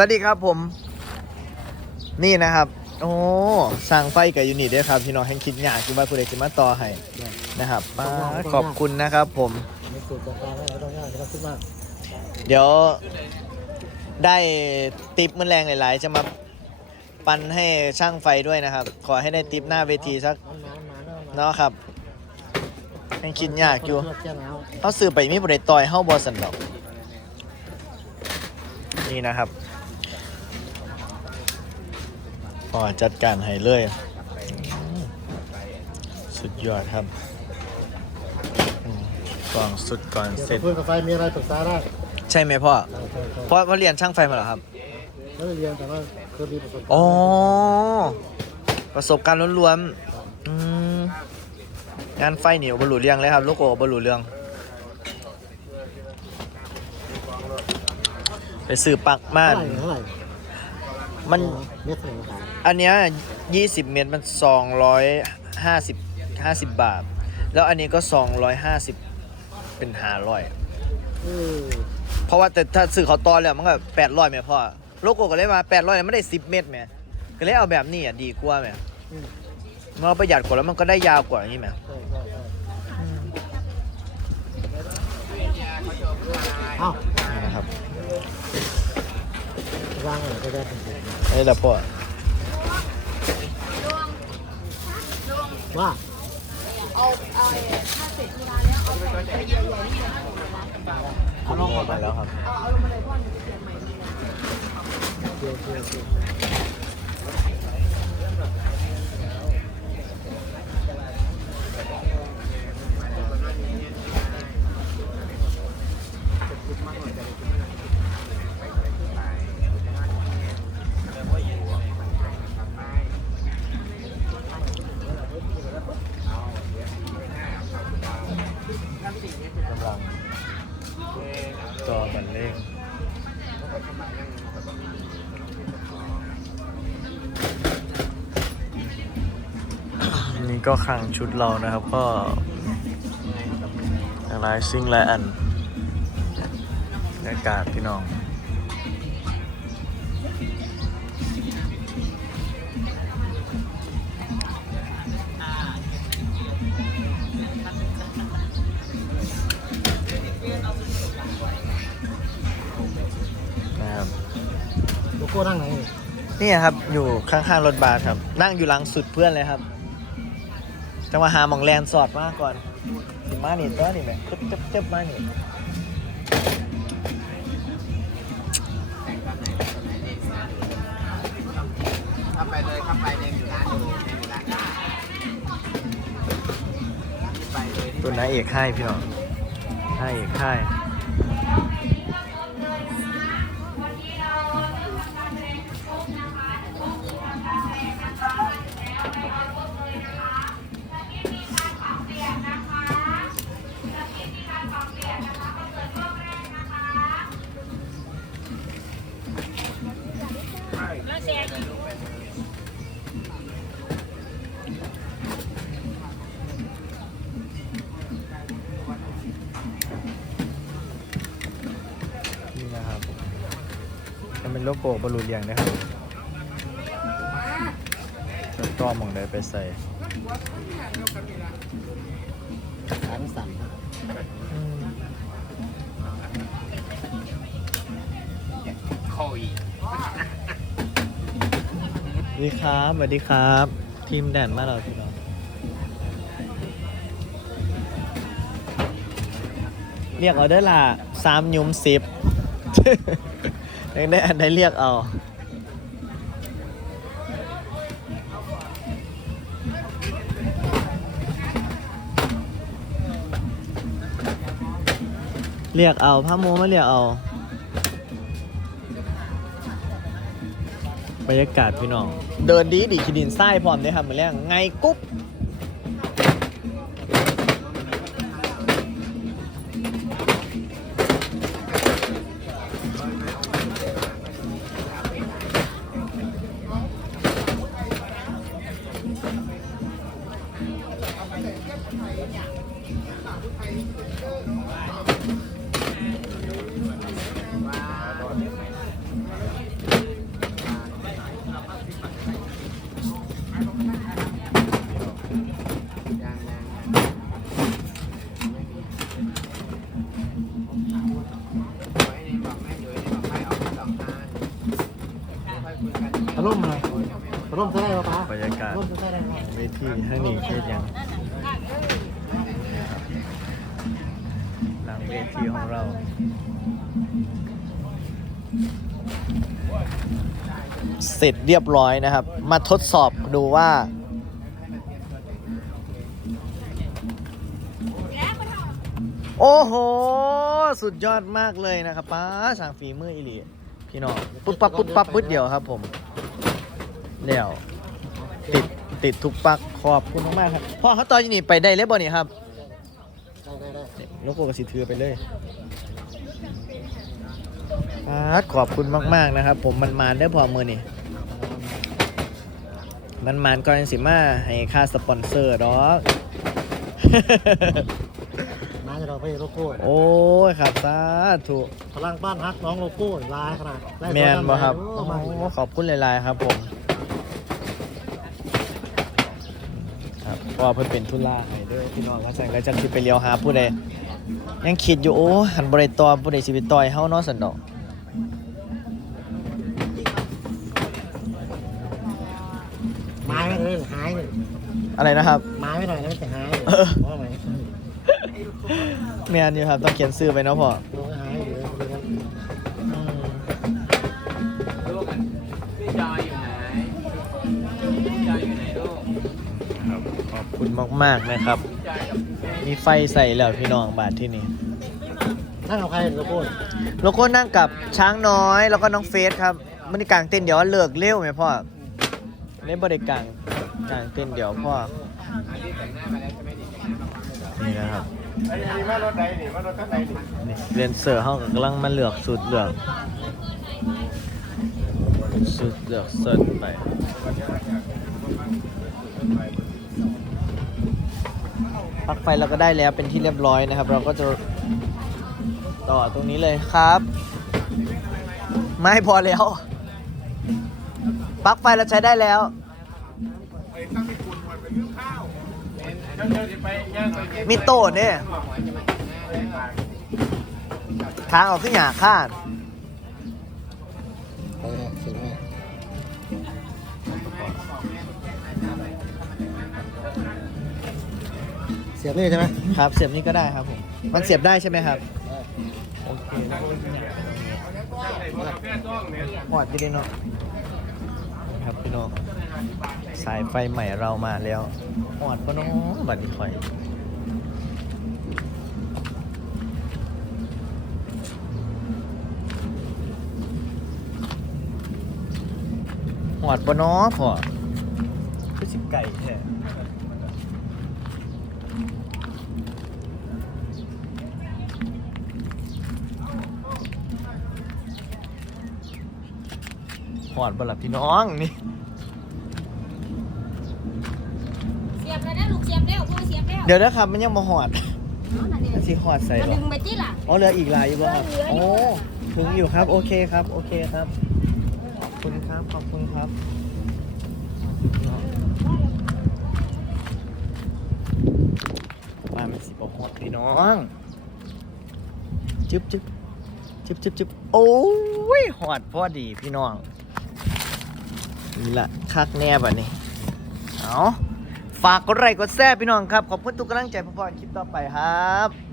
สวัสดีครับผม นี่นะครับ โอ้สั่งไฟกับยูนิตด้วยครับ พี่น้องแห่งคิดยากคือว่าผู้ใดจะมาต่อให้นะครับมาขอบคุณนะครับ ผม ไม่สูตรต่างๆไม่ต้องยากไม่ต้องคิดมากเดี๋ยวได้ติปมันแรงหลาย ๆ จะมาปันให้ช่างไฟด้วยนะครับ ขอให้ได้ติปหน้าเวทีสักน้ำน้ำมาเนาะครับแห่งคิดยากอยู่เจ้าหนาวเขาซื้อไปมีบริต่อยเฮาบอสันดอก นี่นะครับ พอจัดการให้เลยอืมสุดยอดครับอืมกล่องสุดก่อนเดี๋ยวเสร็จเพื่อนกับไฟมีอะไรปรึกษาได้ใช่ไหมพ่อใช่ใช่ใช่พ่อพ่อเรียนช่างไฟมาเหรอครับไม่ได้เรียนแต่ว่าเคยมีประสบการณ์อ๋อประสบการณ์ล้วนๆอืมงานไฟเหนียวบรรลุเรื่องเลยครับลูกโอบรรลุเรื่อง ไปซื้อปักม่าเท่านไหร่เท่าไหร่ มัน เม็ดเท่าไหร่ขายอันเนี้ย20เมตรมัน250 50บาท แล้วอันนี้ก็250เป็น500เออเพราะว่าแต่ถ้าซื้อเขาตอนแล้วมันก็800แม่พ่อโลโก้ก็เลยมา800เนี่ยไม่ได้10เมตรแม่ก็เลยเอาแบบนี้อะดีกว่าแม่อืมมันประหยัดกว่าแล้วมันก็ได้ยาวกว่าอย่างนี้แม่ใช่ใช่ใช่เอ้า นี่นะครับ วางอะ ไรก็ได้เป็นๆไอ้ละพ่อว่าเอาเอาไอ้ถ้าเสร็จที่ร้านแล้วเอาไปไปเยอะๆนี่นะเอาลงมาแล้วครับเอาเอาลงมาเลยเพราะว่าหนูจะเปลี่ยนใหม่นี่นะเกี่ยวเกี่ยวเกี่ยว กำลังจอบันเลง นี่ก็คลังชุดเรานะครับก็หลายสิ่งหลายอันบรรยากาศพี่น้องนะครับโลโก้นั่งไหน นี่ครับอยู่ข้างๆรถบัสครับ นั่งอยู่หลังสุดเพื่อนเลยครับ จะมาหาหมองแลนสอดมาก่อนสิมานี่ตัวนี่แหละจับจับจับมานี่เข้าไปเลยเข้าไปในร้านอยู่ในร้านไปเลย ตัวนายเอกค่ายพี่น้องนายเอกค่า มันเป็นโลโก้บอลลูเลียงนะครับจะต้อมองใดไปใส่ขายมันสั่นนะโคยสวัสดีครับสวัสดีครับ ทีมแดนมาเราพี่น้องเรียกเอาได้อล่ะสามยุมสิบ ยังได้อันได้เรียกเอาเรียกเอาพระโมมาเรียกเอา บรรยากาศพี่น้อง เดินดีดีขีดินไส้พร้อมได้ครับเหมือนแรงไงกุ๊บ ร่มอะไรร่มจะได้ปะป๊าบรรยากาศร่มจะได้ไหม เวทีให้หนีเทศยัง หลังเวทีของเรา เสร็จเรียบร้อยนะครับ มาทดสอบดูว่าโอ้โห สุดยอดมากเลยนะครับป้าสั่งฝีมืออิลีพี่น้องปุ๊บปั๊บปุ๊บปั๊บปุ๊บเดียวครับผมเดี๋ยวติดติดทุกปักขอบคุณมากครับพ่อเขาตอนนี้ไปได้เลยบ่นี่ครับ นี่ยแล้วก็กระสิถือไปเลยป้าดขอบคุณมาก ๆ นะครับ ผมมันมานได้อพอมือนี่มันมานก่อนสิมา ให้ค่าสปอนเซอร์ดอกน้าจะเราไปโลโก้โอ้ยครับสาธุพลังบ้านฮักน้องโลโก้ลายขนาดไล่แมนบ่ครับโอ้โอ้มาขอบคุณหลาย ๆ ครับผม รับเพราะว่าเพิ่นเป็นทุลาให้เด้วยพี่น้องก็สั่งก็จักสิไปเลี้ยวหาผู้ใดยังคิดอยู่โอ้หันบ่ได้ต่อผู้ใดสิไปต่อยเฮาเนาะสันดอกไม้ไม่เลยหายเลยอะไรนะครับ ไม้ไม่หน่อยแล้วมันจะหายเออเพราะอะไรแม่นอยู่ครับต้องเขียนชื่อไปเนาะพ่อโลหายอ คุณมาก ๆ นะครับ มีไฟใส่แล้วพี่น้องบาทที่นี่นั่งกับใครโลโก้โลโก้นั่งกับช้างน้อยแล้วก็น้องเฟสครับมันกลางเต้นเดี๋ยวเลิกเร็วไหมพ่อเล่นบริกลางกลางเต้นเดี๋ยวพ่ออันนี้แต่งหน้ามาแล้วใช่ไหมนี่แต่งหน้ามาแล้วนี่นะครับไอ้นี่มารถไหนนี่มารถท่านไหนนี่นี่เรียนเซอร์เขากำลังมาเลือกสุดเลือกสุดเลือกเสิร์ไป ปลั๊กไฟเราก็ได้แล้วเป็นที่เรียบร้อยนะครับ เราก็จะต่อตรงนี้เลยครับ ไม่พอแล้วปลั๊กไฟเราใช้ได้แล้วมีโต้เนี่ยทางออกขึ้นหยาข้านไปเลยเสียงแม่ เสียบนี่ใช่ไหมครับ เสียบนี่ก็ได้ครับผม มันเสียบได้ใช่ไหมครับโอเคหอดดีเนาะครับพี่น้องสายไฟใหม่เรามาแล้วหอดปะเน้องบัดนี้คอยหอดปะเน้อพอคือสิไก่แท้ห อดบลับพี่น้องนี่เสียบแล้วนะลูกเสียบแล้วพ่อเสียบแล้วเดี๋ยวนะครับมันยังมาหอดเอาหน่ะดิมันสิหอดใส่มาหรอดึงไปที่ล่ะอ๋อเหลืออีกหลายอยู่บ่ครับเหลืออยู่โอ้ถึงอยู่ครับ โอเคครับ โอเคครับ ขอบคุณครับขอบคุณครับ มาเป็นสิบหอดพี่น้องจึ๊บจึ๊บจึ๊บจึ๊บจึ๊บโอ้ยหอดพอดีพี่น้อง นี่ละคักแน่แบบนี้เอาฝากกดไลค์กดแชร์พี่น้องครับ ขอบคุณทุกกำลังใจพ่อๆคลิปต่อไปครับ